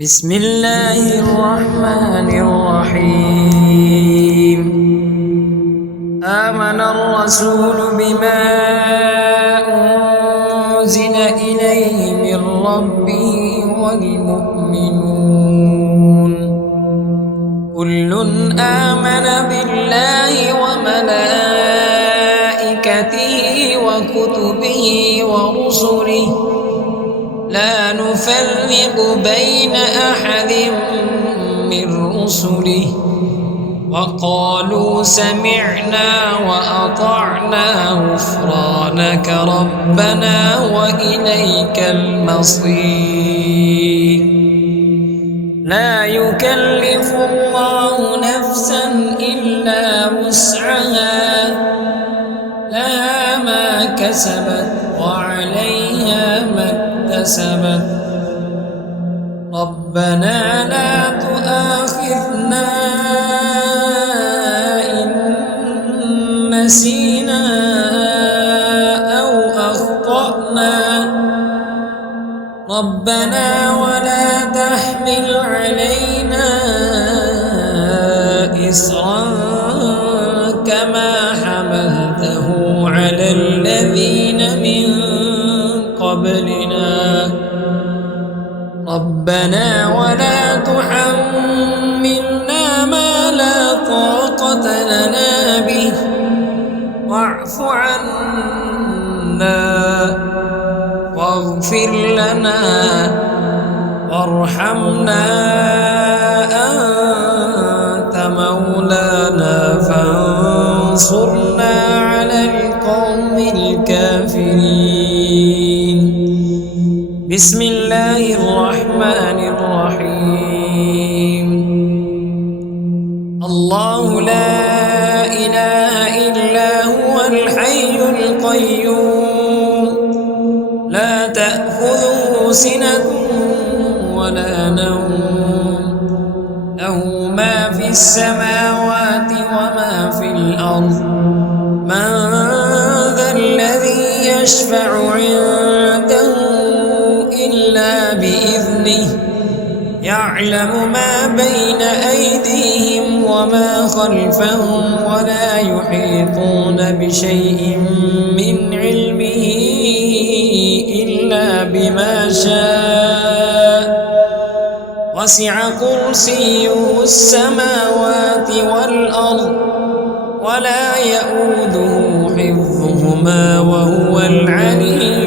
بسم الله الرحمن الرحيم. آمن الرسول بما أنزل إليه من ربه والمؤمنون كل آمن بالله وملائكته وكتبه ورسله لا نفرق بين أحد من رسله وقالوا سمعنا وأطعنا غفرانك ربنا وإليك المصير. لا يكلف الله نفسا إلا وسعها لها ما كسبت وعليها ما اكتسبت. ربنا لا تؤاخذنا إن نسينا أو أخطأنا ربنا ولا تحمل علينا إصرا كما حملته على الذين من قبلنا ربنا ولا تحملنا ما لا طاقة لنا به واعف عنا واغفر لنا وارحمنا أنت مولانا فانصرنا على القوم الكافرين. بسم الله الرحمن الرحيم. الله لا إله إلا هو الحي القيوم لا تأخذه سنة ولا نوم له ما في السماوات وما في الأرض. من ذا الذي يشفع عنده إلا بإذنه يعلم ما بين أيديهم وما خلفهم ولا يحيطون بشيء من علمه إلا بما شاء وسع كرسيه السماوات والأرض ولا يئوده حفظهما وهو العلي